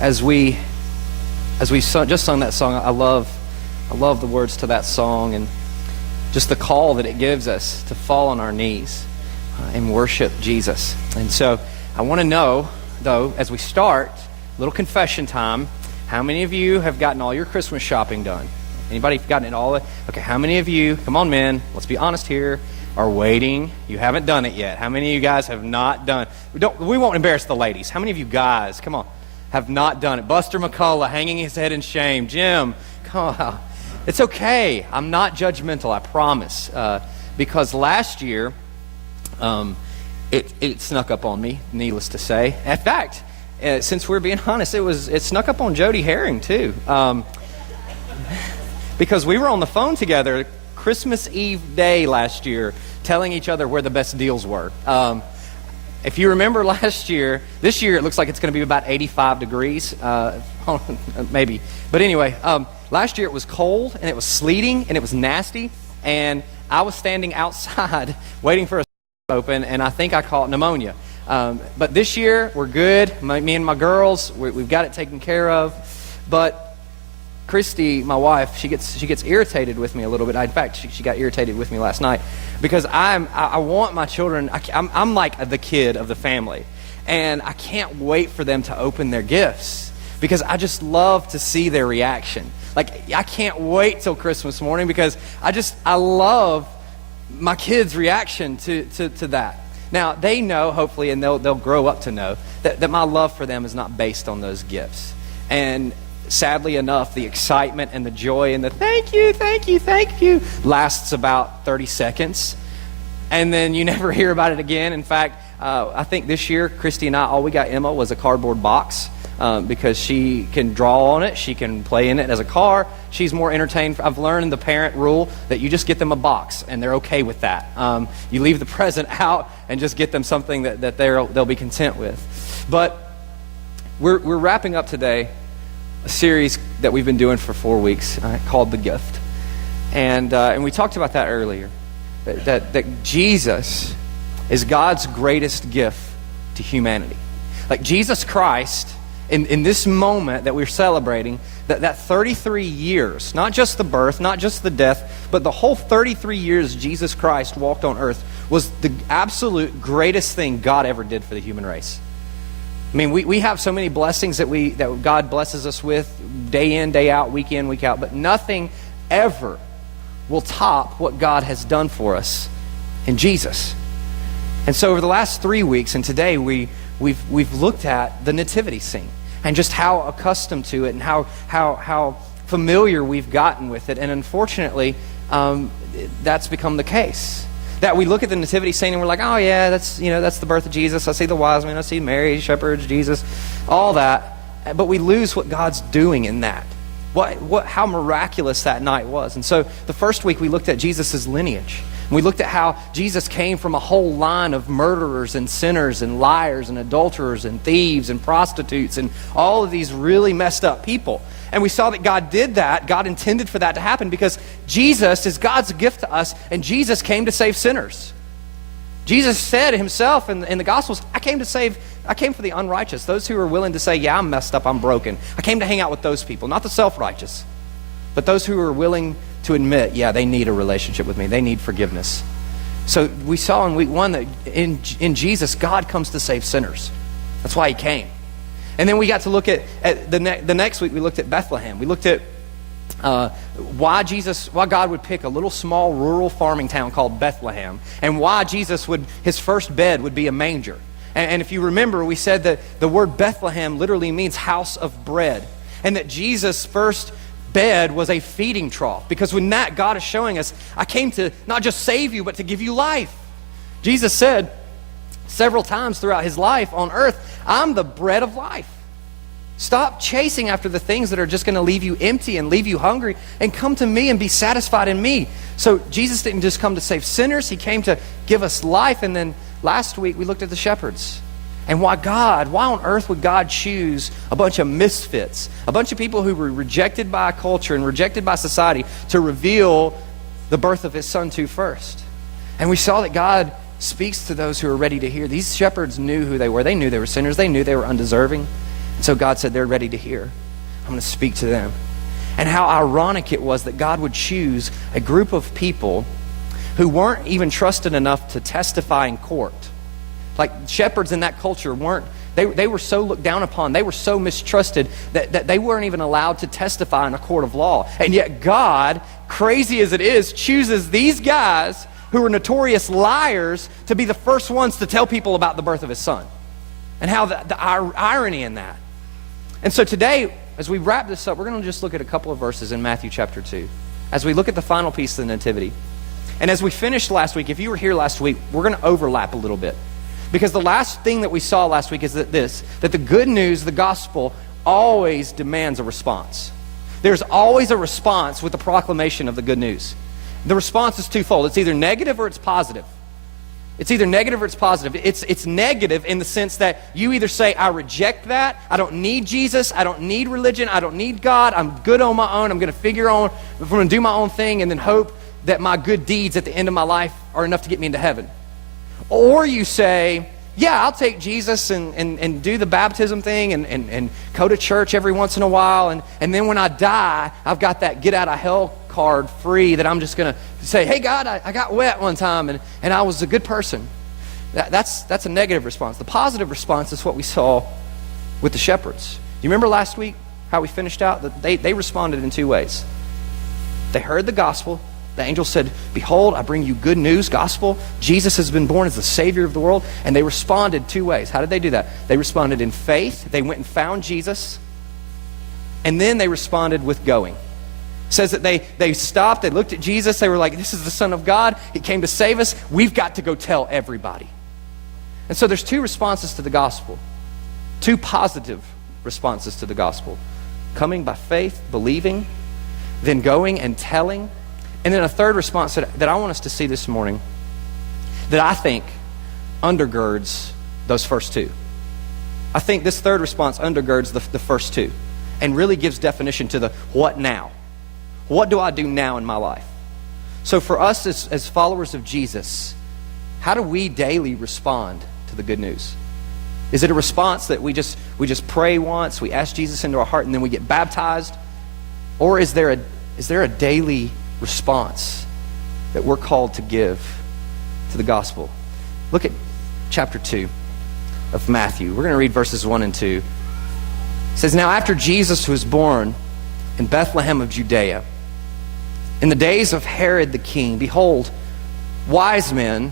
As we just sung that song, I love the words to that song and just the call that it gives us to fall on our knees and worship Jesus. And so I want to know, though, as we start, a little confession time, how many of you have gotten all your Christmas shopping done? Anybody gotten it all? Okay, how many of you, come on men, let's be honest here, are waiting? You haven't done it yet. How many of you guys have not done? We won't embarrass the ladies. How many of you guys, come on, have not done it? Buster McCullough hanging his head in shame. Jim, come on. It's okay. I'm not judgmental, I promise. Because last year, it snuck up on me, needless to say. In fact, since we're being honest, it snuck up on Jody Herring too. Because we were on the phone together Christmas Eve day last year, telling each other where the best deals were. If you remember last year, this year it looks like it's going to be about 85 degrees, maybe. But anyway, last year it was cold, and it was sleeting, and it was nasty, and I was standing outside waiting for a open, and I think I caught pneumonia. But this year, we're good. Me and my girls, we've got it taken care of. But Christy, my wife, she gets irritated with me a little bit. In fact, she got irritated with me last night because I want my children. I'm like the kid of the family, and I can't wait for them to open their gifts because I just love to see their reaction. Like, I can't wait till Christmas morning because I love my kids' reaction to that. Now, they know, hopefully, and they'll grow up to know that my love for them is not based on those gifts. And sadly enough, the excitement and the joy and the thank you lasts about 30 seconds. And then you never hear about it again. In fact, I think this year, Christy and I, all we got Emma was a cardboard box because she can draw on it. She can play in it as a car. She's more entertained. I've learned the parent rule that you just get them a box, and they're okay with that. You leave the present out and just get them something that they'll be content with. But we're wrapping up today a series that we've been doing for 4 weeks called The Gift. And we talked about that earlier, that Jesus is God's greatest gift to humanity. Like Jesus Christ, in this moment that we're celebrating, that 33 years, not just the birth, not just the death, but the whole 33 years Jesus Christ walked on earth was the absolute greatest thing God ever did for the human race. I mean, we have so many blessings that God blesses us with day in, day out, week in, week out, but nothing ever will top what God has done for us in Jesus. And so over the last 3 weeks and today we've looked at the nativity scene and just how accustomed to it and how familiar we've gotten with it. And unfortunately, that's become the case. That we look at the nativity scene and we're like, oh yeah, that's the birth of Jesus. I see the wise men, I see Mary, shepherds, Jesus, all that. But we lose what God's doing in that. How miraculous that night was. And so the first week we looked at Jesus' lineage. We looked at how Jesus came from a whole line of murderers and sinners and liars and adulterers and thieves and prostitutes and all of these really messed up people. And we saw that God did that. God intended for that to happen because Jesus is God's gift to us, and Jesus came to save sinners. Jesus said himself in the Gospels, I came for the unrighteous, those who are willing to say, yeah, I'm messed up, I'm broken. I came to hang out with those people, not the self-righteous, but those who are willing to admit, yeah, they need a relationship with me. They need forgiveness. So we saw in week 1 that in Jesus, God comes to save sinners. That's why he came. And then we got to look at the next week, we looked at Bethlehem. We looked at why God would pick a little small rural farming town called Bethlehem, and why his first bed would be a manger. And if you remember, we said that the word Bethlehem literally means house of bread, and that Jesus' first bed was a feeding trough, because when that God is showing us, I came to not just save you, but to give you life. Jesus said several times throughout his life on earth, I'm the bread of life. Stop chasing after the things that are just going to leave you empty and leave you hungry, and come to me and be satisfied in me. So Jesus didn't just come to save sinners, he came to give us life. And then last week we looked at the shepherds. And why on earth would God choose a bunch of misfits, a bunch of people who were rejected by culture and rejected by society, to reveal the birth of his son to first? And we saw that God speaks to those who are ready to hear. These shepherds knew who they were. They knew they were sinners. They knew they were undeserving. So God said, they're ready to hear. I'm going to speak to them. And how ironic it was that God would choose a group of people who weren't even trusted enough to testify in court. Like shepherds in that culture weren't, they were so looked down upon, they were so mistrusted that they weren't even allowed to testify in a court of law. And yet God, crazy as it is, chooses these guys who are notorious liars to be the first ones to tell people about the birth of his son. And how the irony in that. And so today, as we wrap this up, we're going to just look at a couple of verses in Matthew chapter 2. As we look at the final piece of the Nativity. And as we finished last week, if you were here last week, we're going to overlap a little bit. Because the last thing that we saw last week is that the good news, the gospel, always demands a response. There's always a response with the proclamation of the good news. The response is twofold. It's either negative or it's positive. It's either negative or it's positive. It's negative in the sense that you either say, I reject that, I don't need Jesus, I don't need religion, I don't need God, I'm good on my own, I'm going to do my own thing and then hope that my good deeds at the end of my life are enough to get me into heaven. Or you say, yeah, I'll take Jesus and do the baptism thing and go to church every once in a while, and then when I die, I've got that get out of hell card free that I'm just going to say, hey God, I got wet one time and I was a good person. That's a negative response. The positive response is what we saw with the shepherds. Do you remember last week how we finished out? That they responded in two ways. They heard the gospel. The angel said, behold, I bring you good news, gospel. Jesus has been born as the Savior of the world. And they responded two ways. How did they do that? They responded in faith. They went and found Jesus. And then they responded with going. It says that they stopped, they looked at Jesus, they were like, this is the Son of God. He came to save us. We've got to go tell everybody. And so there's two responses to the gospel. Two positive responses to the gospel. Coming by faith, believing, then going and telling. And then a third response that I want us to see this morning that I think undergirds those first two. I think this third response undergirds the first two and really gives definition to the what now. What do I do now in my life? So for us as followers of Jesus, how do we daily respond to the good news? Is it a response that we just pray once, we ask Jesus into our heart, and then we get baptized? Or is there a daily response that we're called to give to the gospel? Look at chapter 2 of Matthew. We're going to read verses 1 and 2. It says, now after Jesus was born in Bethlehem of Judea, in the days of Herod the king, behold, wise men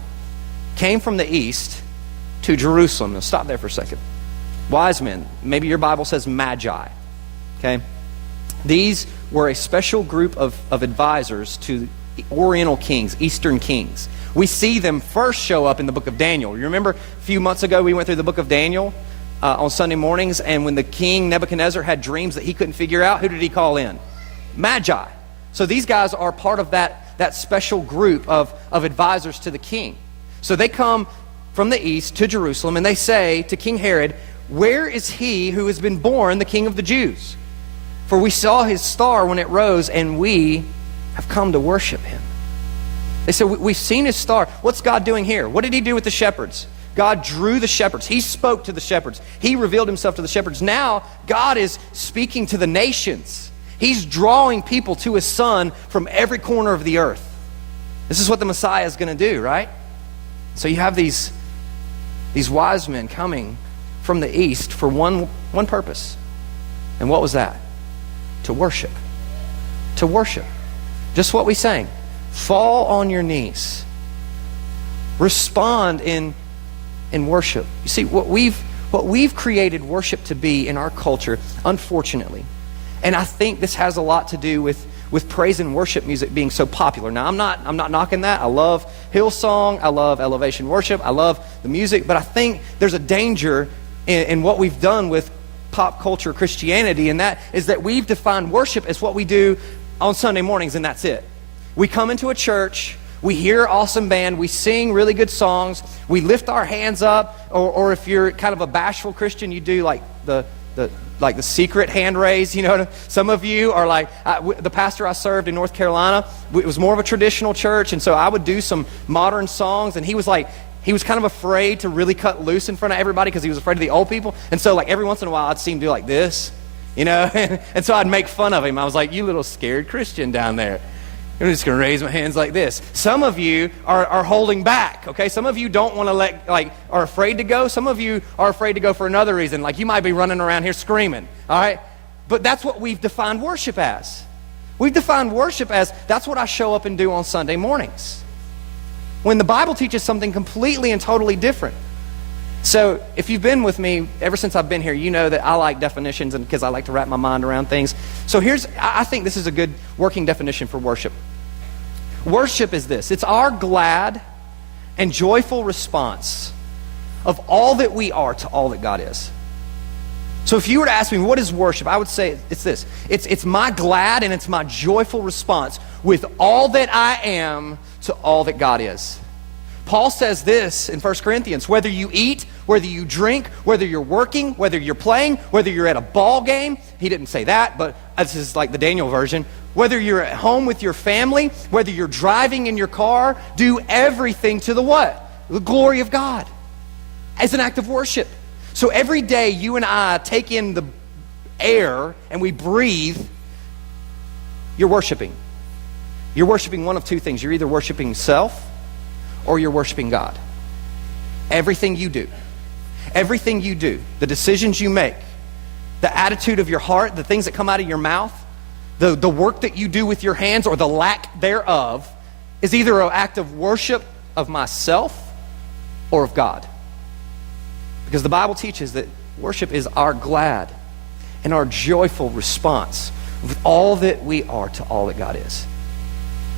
came from the east to Jerusalem. Now stop there for a second. Wise men, maybe your Bible says magi, okay? These were a special group of advisors to Oriental kings, Eastern kings. We see them first show up in the book of Daniel. You remember a few months ago we went through the book of Daniel on Sunday mornings, and when the king Nebuchadnezzar had dreams that he couldn't figure out, who did he call in? Magi. So these guys are part of that special group of advisors to the king. So they come from the east to Jerusalem, and they say to King Herod, where is he who has been born the King of the Jews? For we saw his star when it rose, and we have come to worship him. They said, we've seen his star. What's God doing here? What did he do with the shepherds? God drew the shepherds. He spoke to the shepherds. He revealed himself to the shepherds. Now God is speaking to the nations. He's drawing people to his son from every corner of the earth. This is what the Messiah is going to do, right? So you have these wise men coming from the east for one purpose. And what was that? To worship. To worship. Just what we sang. Fall on your knees. Respond in worship. You see, what we've created worship to be in our culture, unfortunately, and I think this has a lot to do with praise and worship music being so popular. Now, I'm not knocking that. I love Hillsong. I love Elevation Worship. I love the music. But I think there's a danger in what we've done with pop culture Christianity, and that is that we've defined worship as what we do on Sunday mornings, and that's it. We come into a church, we hear awesome band, we sing really good songs, we lift our hands up, or if you're kind of a bashful Christian, you do like the like the secret hand raise, you know. Some of you are like, the pastor I served in North Carolina, it was more of a traditional church, and so I would do some modern songs, and he was kind of afraid to really cut loose in front of everybody because he was afraid of the old people. And so like every once in a while I'd see him do like this, you know, and so I'd make fun of him. I was like, you little scared Christian down there. I'm just going to raise my hands like this. Some of you are holding back, okay? Some of you don't want to are afraid to go. Some of you are afraid to go for another reason. Like you might be running around here screaming, all right? But that's what we've defined worship as. We've defined worship as, that's what I show up and do on Sunday mornings. When the Bible teaches something completely and totally different. So if you've been with me ever since I've been here, you know that I like definitions and because I like to wrap my mind around things. So I think this is a good working definition for worship. Worship is this. It's our glad and joyful response of all that we are to all that God is. So if you were to ask me, what is worship? I would say it's this. It's my glad and it's my joyful response with all that I am to all that God is. Paul says this in 1 Corinthians, whether you eat, whether you drink, whether you're working, whether you're playing, whether you're at a ball game, he didn't say that, but this is like the Daniel version, whether you're at home with your family, whether you're driving in your car, do everything to the what? The glory of God as an act of worship. So every day you and I take in the air and we breathe, you're worshiping. You're worshiping one of two things. You're either worshiping self or you're worshiping God. Everything you do, the decisions you make, the attitude of your heart, the things that come out of your mouth, the work that you do with your hands or the lack thereof is either an act of worship of myself or of God. Because the Bible teaches that worship is our glad and our joyful response with all that we are to all that God is.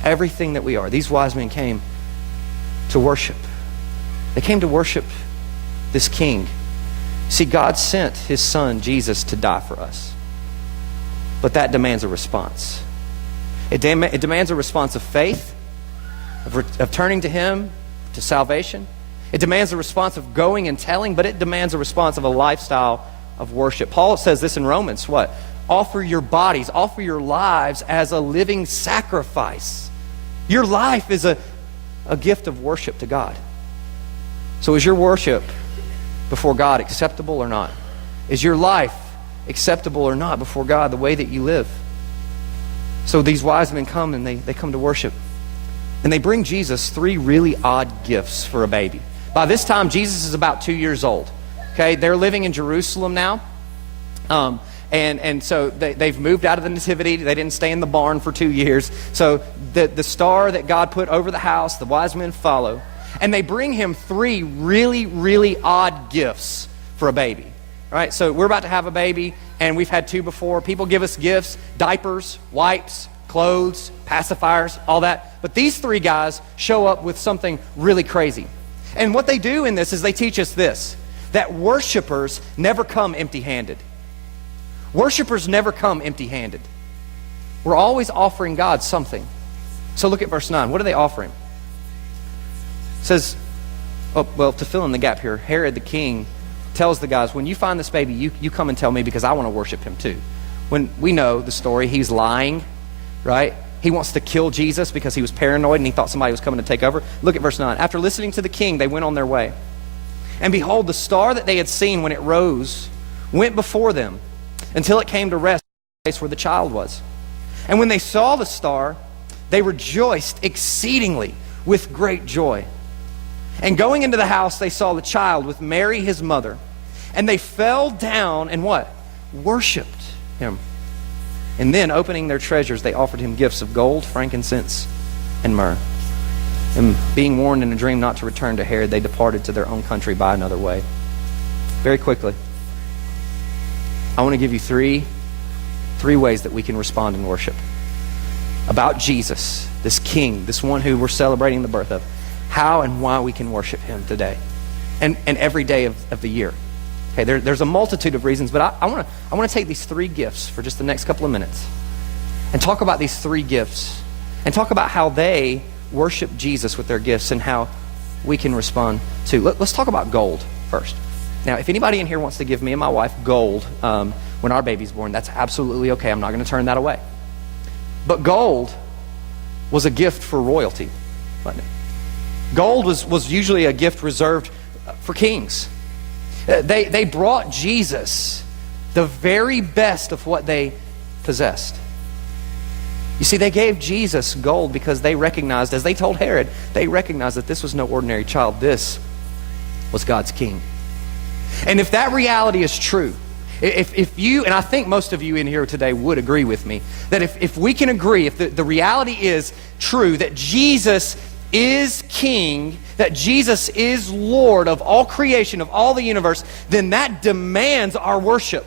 Everything that we are. These wise men came to worship. They came to worship this king. See, God sent his son, Jesus, to die for us. But that demands a response. It demands a response of faith, of turning to him, to salvation. It demands a response of going and telling, but it demands a response of a lifestyle of worship. Paul says this in Romans, what? Offer your bodies, offer your lives as a living sacrifice. Your life is a gift of worship to God. So is your worship before God acceptable or not? Is your life acceptable or not before God, the way that you live? So these wise men come and they come to worship. And they bring Jesus 3 really odd gifts for a baby. By this time, Jesus is about 2 years old. Okay, they're living in Jerusalem now. And so they've moved out of the nativity. They didn't stay in the barn for 2 years. So the star that God put over the house, the wise men follow. And they bring him 3 really, really odd gifts for a baby. All right, so we're about to have a baby, and we've had 2 before. People give us gifts, diapers, wipes, clothes, pacifiers, all that. But these 3 guys show up with something really crazy. And what they do in this is they teach us this, that worshipers never come empty-handed. Worshipers never come empty-handed. We're always offering God something. So look at verse 9. What do they offer him? It says, to fill in the gap here, Herod the king tells the guys, when you find this baby, you come and tell me because I want to worship him too. When we know the story, he's lying, right? He wants to kill Jesus because he was paranoid and he thought somebody was coming to take over. Look at verse 9. After listening to the king, they went on their way. And behold, the star that they had seen when it rose went before them until it came to rest in the place where the child was. And when they saw the star, they rejoiced exceedingly with great joy. And going into the house, they saw the child with Mary, his mother. And they fell down and what? Worshipped him. And then, opening their treasures, they offered him gifts of gold, frankincense, and myrrh. And being warned in a dream not to return to Herod, they departed to their own country by another way. Very quickly, I want to give you three ways that we can respond in worship. About Jesus, this King, this one who we're celebrating the birth of. How and why we can worship him today and every day of the year. Okay, there's a multitude of reasons, but I want to take these 3 gifts for just the next couple of minutes and talk about these 3 gifts and talk about how they worship Jesus with their gifts and how we can respond to. Let's talk about gold first. Now, if anybody in here wants to give me and my wife gold when our baby's born, that's absolutely okay. I'm not going to turn that away. But gold was a gift for royalty, wasn't it? Gold was usually a gift reserved for kings. They brought Jesus the very best of what they possessed. You see, they gave Jesus gold because they recognized, as they told Herod, they recognized that this was no ordinary child. This was God's king. And if that reality is true, if you, and I think most of you in here today would agree with me, that if we can agree, if the reality is true, that Jesus is king, that Jesus is Lord of all creation, of all the universe, then that demands our worship.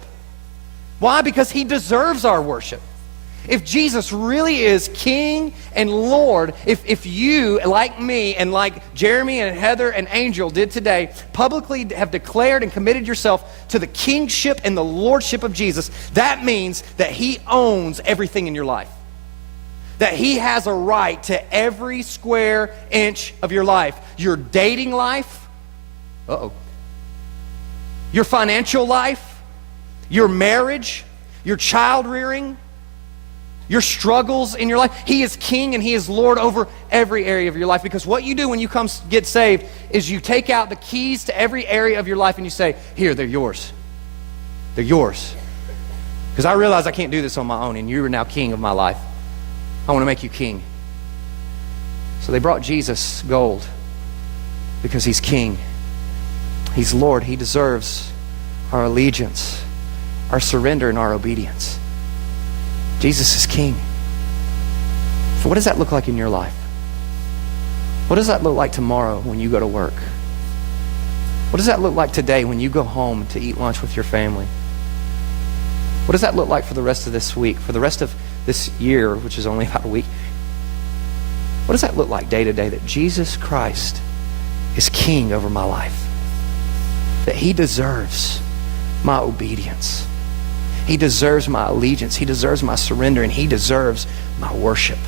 Why? Because he deserves our worship. If Jesus really is King and Lord, if you, like me and like Jeremy and Heather and Angel did today, publicly have declared and committed yourself to the kingship and the lordship of Jesus, that means that he owns everything in your life. That he has a right to every square inch of your life. Your dating life, your financial life, your marriage, your child rearing, your struggles in your life. He is king and he is Lord over every area of your life. Because what you do when you come get saved is you take out the keys to every area of your life and you say, here, they're yours. They're yours. Because I realize I can't do this on my own and you are now king of my life. I want to make you king. So they brought Jesus gold because he's king. He's Lord. He deserves our allegiance, our surrender, and our obedience. Jesus is king. So what does that look like in your life? What does that look like tomorrow when you go to work? What does that look like today when you go home to eat lunch with your family? What does that look like for the rest of this week, for the rest of this year, which is only about a week? What does that look like day to day, that Jesus Christ is king over my life? That he deserves my obedience. He deserves my allegiance. He deserves my surrender, and he deserves my worship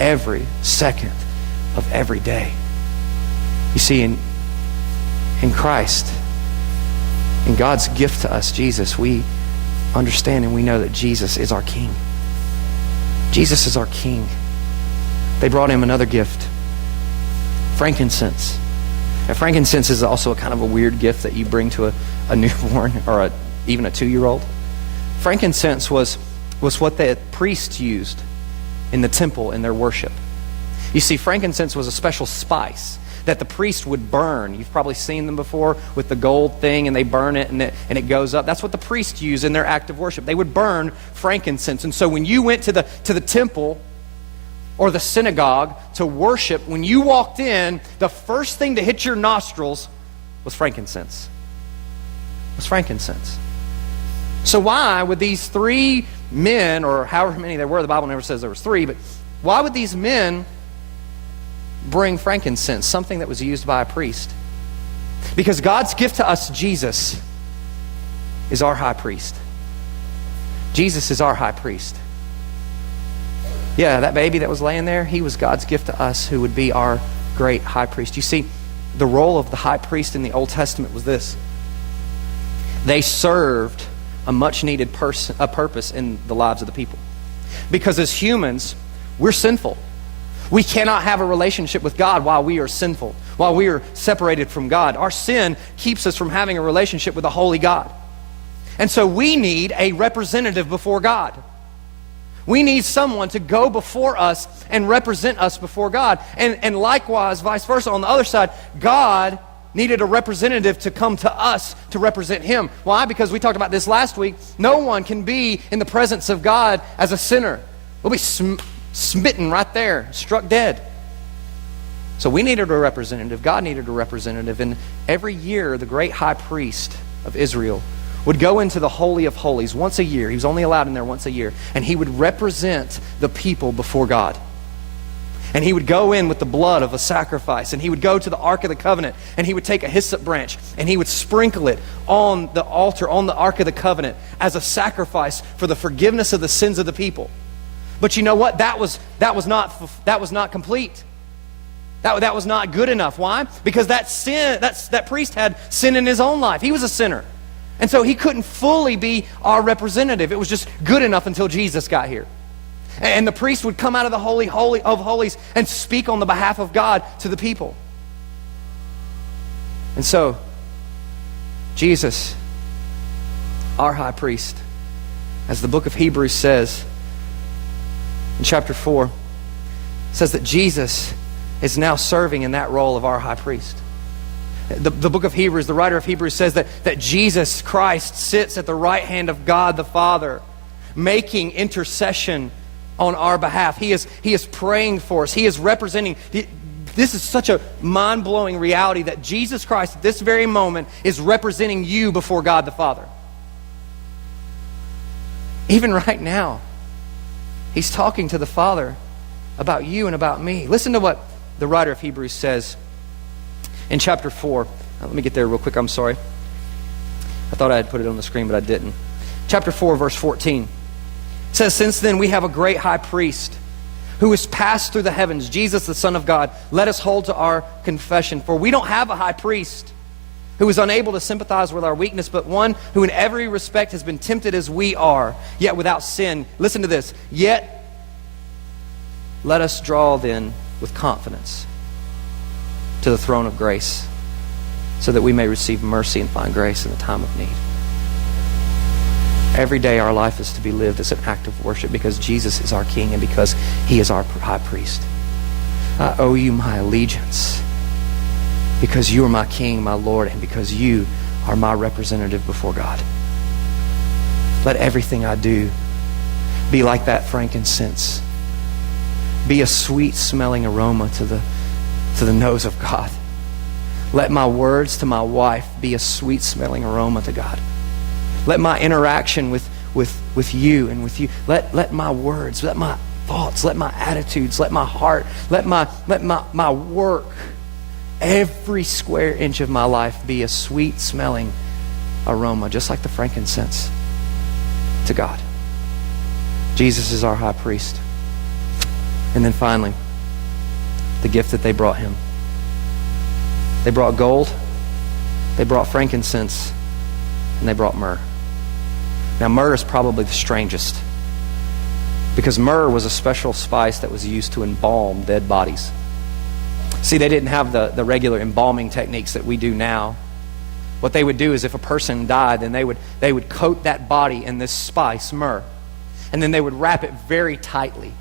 every second of every day. You see, in Christ, in God's gift to us, Jesus, we understand and we know that Jesus is our king. Jesus is our king. They brought him another gift, frankincense. And frankincense is also a kind of a weird gift that you bring to a newborn or even a 2-year-old. Frankincense was what the priests used in the temple in their worship. You see, frankincense was a special spice that the priest would burn. You've probably seen them before with the gold thing, and they burn it and it goes up. That's what the priests used in their act of worship. They would burn frankincense. And so when you went to the temple or the synagogue to worship, when you walked in, the first thing to hit your nostrils was frankincense. It was frankincense. So why would these 3 men, or however many there were, the Bible never says there was 3, but why would these men bring frankincense, something that was used by a priest? Because God's gift to us, Jesus, is our high priest. Jesus is our high priest. Yeah, that baby that was laying there, he was God's gift to us, who would be our great high priest. You see, the role of the high priest in the Old Testament was this. They served a much-needed purpose in the lives of the people. Because as humans, we're sinful. We cannot have a relationship with God while we are sinful, while we are separated from God. Our sin keeps us from having a relationship with a holy God. And so we need a representative before God. We need someone to go before us and represent us before God. And likewise, vice versa, on the other side, God needed a representative to come to us to represent him. Why? Because we talked about this last week. No one can be in the presence of God as a sinner. We'll be smitten right there, struck dead. So we needed a representative. God needed a representative. And every year, the great high priest of Israel would go into the Holy of Holies once a year. He was only allowed in there once a year. And he would represent the people before God. And he would go in with the blood of a sacrifice, and he would go to the Ark of the Covenant, and he would take a hyssop branch, and he would sprinkle it on the altar, on the Ark of the Covenant, as a sacrifice for the forgiveness of the sins of the people. But you know what? That was not complete. That was not good enough. Why? Because that priest had sin in his own life. He was a sinner. And so he couldn't fully be our representative. It was just good enough until Jesus got here. And the priest would come out of the Holy of Holies and speak on the behalf of God to the people. And so, Jesus, our high priest, as the book of Hebrews says in chapter 4, says that Jesus is now serving in that role of our high priest. The book of Hebrews, the writer of Hebrews says that Jesus Christ sits at the right hand of God the Father, making intercession on our behalf. He is praying for us. He is representing. This is such a mind-blowing reality that Jesus Christ at this very moment is representing you before God the Father. Even right now, He's talking to the Father about you and about me. Listen to what the writer of Hebrews says in chapter 4. Let me get there real quick. I'm sorry. I thought I had put it on the screen, but I didn't. Chapter 4, verse 14. It says, "Since then we have a great high priest who has passed through the heavens, Jesus the Son of God. Let us hold to our confession. For we don't have a high priest who is unable to sympathize with our weakness, but one who in every respect has been tempted as we are, yet without sin." Listen to this. "Yet let us draw then with confidence to the throne of grace, so that we may receive mercy and find grace in the time of need." Every day our life is to be lived as an act of worship because Jesus is our King and because He is our high priest. I owe you my allegiance because you are my King, my Lord, and because you are my representative before God. Let everything I do be like that frankincense. Be a sweet-smelling aroma to the nose of God. Let my words to my wife be a sweet-smelling aroma to God. Let my interaction with you and with you, let my words, let my thoughts, let my attitudes, let my heart, let my work, every square inch of my life be a sweet-smelling aroma, just like the frankincense to God. Jesus is our high priest. And then finally, the gift that they brought Him. They brought gold, they brought frankincense, and they brought myrrh. Now, myrrh is probably the strangest because myrrh was a special spice that was used to embalm dead bodies. See, they didn't have the regular embalming techniques that we do now. What they would do is if a person died, then they would coat that body in this spice, myrrh, and then they would wrap it very tightly.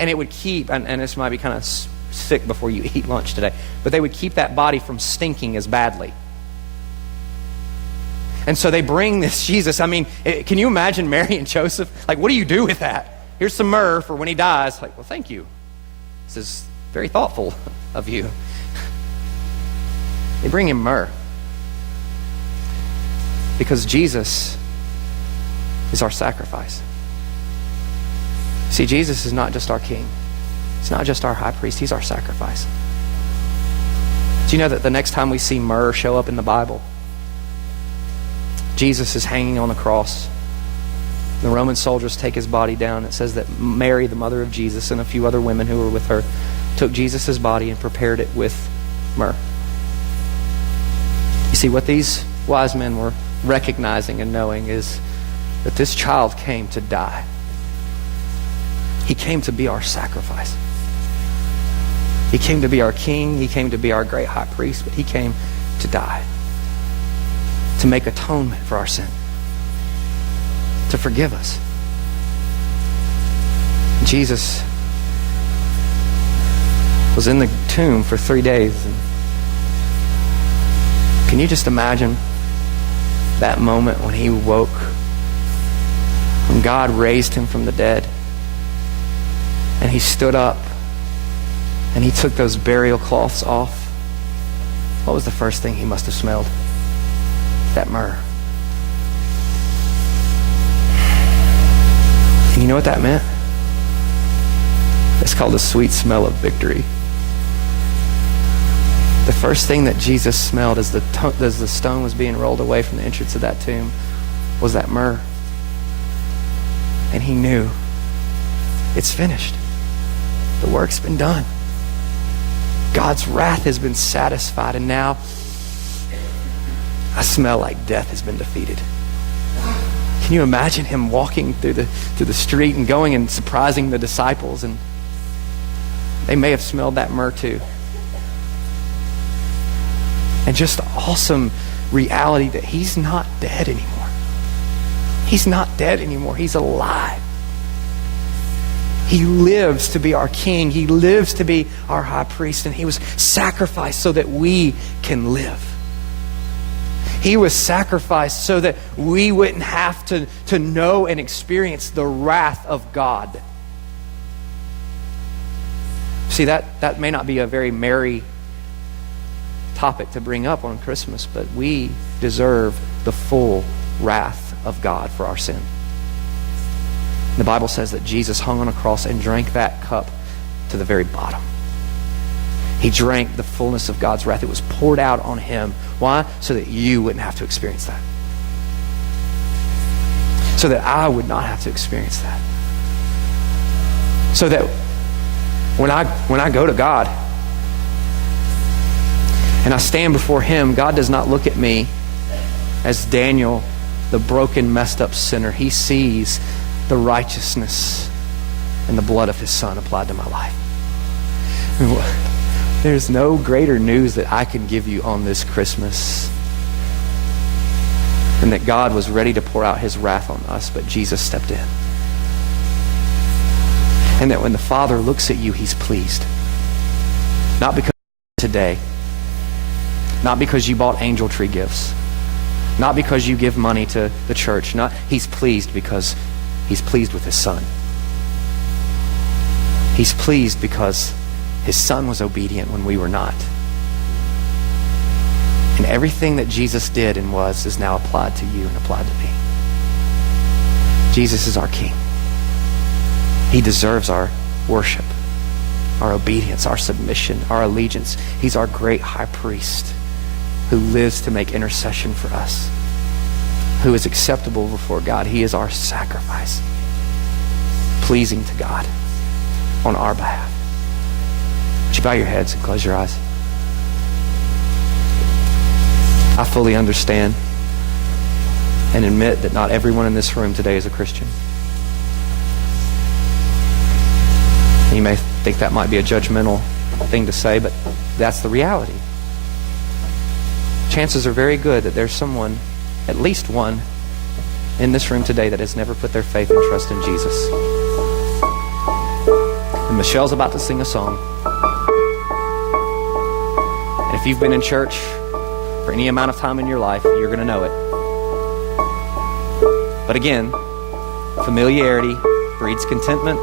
And it would keep, and this might be kind of sick before you eat lunch today, but they would keep that body from stinking as badly. And so they bring this Jesus. I mean, can you imagine Mary and Joseph? Like, what do you do with that? Here's some myrrh for when he dies. Like, well, thank you. This is very thoughtful of you. They bring him myrrh because Jesus is our sacrifice. See, Jesus is not just our King. He's not just our high priest. He's our sacrifice. Do you know that the next time we see myrrh show up in the Bible, Jesus is hanging on the cross. The Roman soldiers take his body down. It says that Mary, the mother of Jesus, and a few other women who were with her, took Jesus' body and prepared it with myrrh. You see, what these wise men were recognizing and knowing is that this child came to die. He came to be our sacrifice. He came to be our King. He came to be our great high priest, but He came to die, to make atonement for our sin, to forgive us. Jesus was in the tomb for 3 days. And can you just imagine that moment when He woke, when God raised Him from the dead, and He stood up and He took those burial cloths off? What was the first thing He must have smelled? That myrrh. And you know what that meant? It's called the sweet smell of victory. The first thing that Jesus smelled as the stone was being rolled away from the entrance of that tomb was that myrrh. And He knew, it's finished. The work's been done. God's wrath has been satisfied, and now I smell like death has been defeated. Can you imagine him walking through the street and going and surprising the disciples? And they may have smelled that myrrh too. And just awesome reality that he's not dead anymore. He's not dead anymore. He's alive. He lives to be our king. He lives to be our high priest. And he was sacrificed so that we can live. He was sacrificed so that we wouldn't have to know and experience the wrath of God. See, that may not be a very merry topic to bring up on Christmas, but we deserve the full wrath of God for our sin. The Bible says that Jesus hung on a cross and drank that cup to the very bottom. He drank the fullness of God's wrath. It was poured out on him. Why? So that you wouldn't have to experience that. So that I would not have to experience that. So that when I go to God and I stand before him, God does not look at me as Daniel, the broken, messed up sinner. He sees the righteousness and the blood of his son applied to my life. There's no greater news that I can give you on this Christmas than that God was ready to pour out his wrath on us, but Jesus stepped in. And that when the Father looks at you, he's pleased. Not because today, not because you bought angel tree gifts, not because you give money to the church. He's pleased because he's pleased with his son. He's pleased because his son was obedient when we were not. And everything that Jesus did and was is now applied to you and applied to me. Jesus is our King. He deserves our worship, our obedience, our submission, our allegiance. He's our great high priest who lives to make intercession for us, who is acceptable before God. He is our sacrifice, pleasing to God on our behalf. Would you bow your heads and close your eyes? I fully understand and admit that not everyone in this room today is a Christian. You may think that might be a judgmental thing to say, but that's the reality. Chances are very good that there's someone, at least one, in this room today that has never put their faith and trust in Jesus. And Michelle's about to sing a song. And if you've been in church for any amount of time in your life, you're going to know it. But again, familiarity breeds contentment.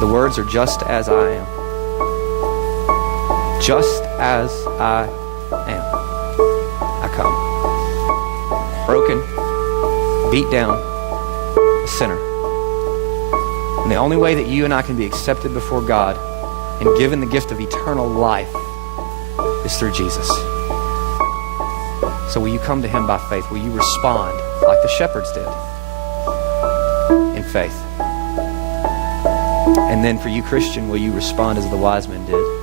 The words are just as I am. Just as I am. I come. Broken, beat down, a sinner. And the only way that you and I can be accepted before God and given the gift of eternal life is through Jesus. So will you come to him by faith? Will you respond like the shepherds did in faith? And then for you, Christian, will you respond as the wise men did?